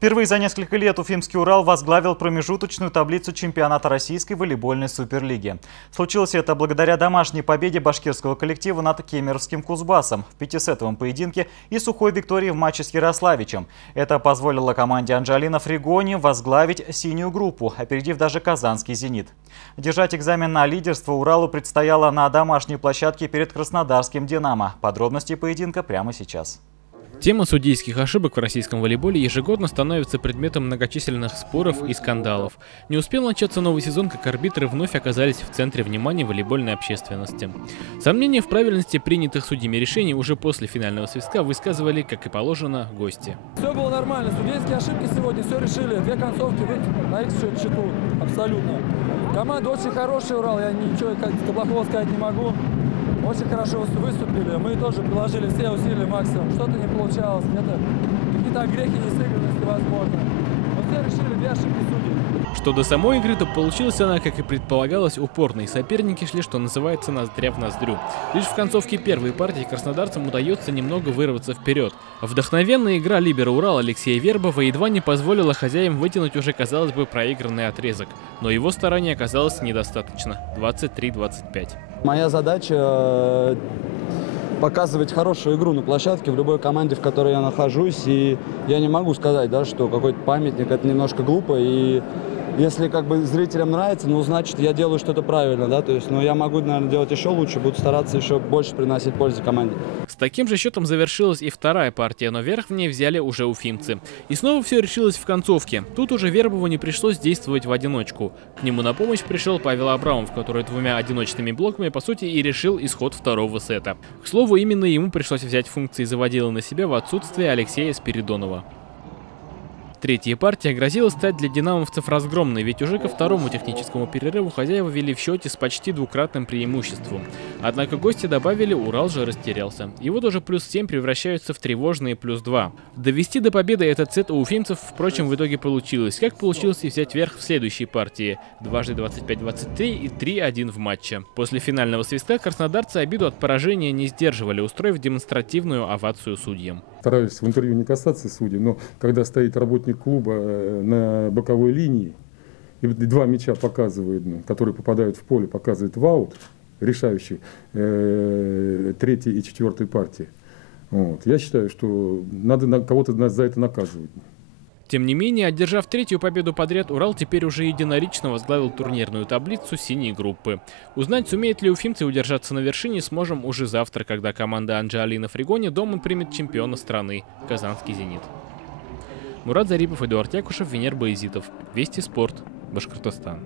Впервые за несколько лет уфимский «Урал» возглавил промежуточную таблицу чемпионата Российской волейбольной суперлиги. Случилось это благодаря домашней победе башкирского коллектива над кемеровским «Кузбассом» в пятисетовом поединке и сухой виктории в матче с Ярославичем. Это позволило команде Анджалина Фригони возглавить синюю группу, опередив даже казанский «Зенит». Держать экзамен на лидерство «Уралу» предстояло на домашней площадке перед краснодарским «Динамо». Подробности поединка прямо сейчас. Тема судейских ошибок в российском волейболе ежегодно становится предметом многочисленных споров и скандалов. Не успел начаться новый сезон, как арбитры вновь оказались в центре внимания волейбольной общественности. Сомнения в правильности принятых судьями решений уже после финального свистка высказывали, как и положено, гости. Все было нормально. Судейские ошибки сегодня все решили. Две концовки на их счету. Абсолютно. Команда очень хорошая, «Урал». Я ничего плохого сказать не могу. Очень хорошо выступили. Мы тоже приложили все усилия максимум. Что-то не получалось, где-то какие-то огрехи, несыгранности возможно. Но все решили две ошибки судей. Что до самой игры, то получилась она, как и предполагалось, упорной. Соперники шли, что называется, ноздря в ноздрю. Лишь в концовке первой партии краснодарцам удается немного вырваться вперед. Вдохновенная игра либера «Урал» Алексея Вербова едва не позволила хозяям вытянуть уже, казалось бы, проигранный отрезок. Но его стараний оказалось недостаточно. 23-25. Моя задача показывать хорошую игру на площадке в любой команде, в которой я нахожусь. И я не могу сказать, да, что какой-то памятник — это немножко глупо. И если как бы зрителям нравится, ну, значит, я делаю что-то правильно, да, то есть, но я могу, наверное, делать еще лучше, буду стараться еще больше приносить пользу команде. С таким же счетом завершилась и вторая партия, но верх в ней взяли уже уфимцы. И снова все решилось в концовке. Тут уже Вербову не пришлось действовать в одиночку. К нему на помощь пришел Павел Абрамов, который двумя одиночными блоками, по сути, и решил исход второго сета. К слову, именно ему пришлось взять функции заводила на себя в отсутствие Алексея Спиридонова. Третья партия грозила стать для динамовцев разгромной, ведь уже ко второму техническому перерыву хозяева вели в счете с почти двукратным преимуществом. Однако гости добавили, «Урал» же растерялся. И вот уже +7 превращаются в тревожные +2. Довести до победы этот сет у уфимцев, впрочем, в итоге получилось. Как получилось и взять верх в следующей партии. Дважды 25-23 и 3-1 в матче. После финального свистка краснодарцы обиду от поражения не сдерживали, устроив демонстративную овацию судьям. Стараюсь в интервью не касаться судей, но когда стоит работник клуба на боковой линии и два мяча показывает, которые попадают в поле, показывает в аут, решающий третьей и четвертой партии. Вот. Я считаю, что надо кого-то за это наказывать. Тем не менее, одержав третью победу подряд, «Урал» теперь уже единолично возглавил турнирную таблицу синей группы. Узнать, сумеют ли уфимцы удержаться на вершине, сможем уже завтра, когда команда Анджалина Фригони дома примет чемпиона страны – казанский «Зенит». Мурат Зарипов, Эдуард Якушев, Венер Баязитов. Вести спорт. Башкортостан.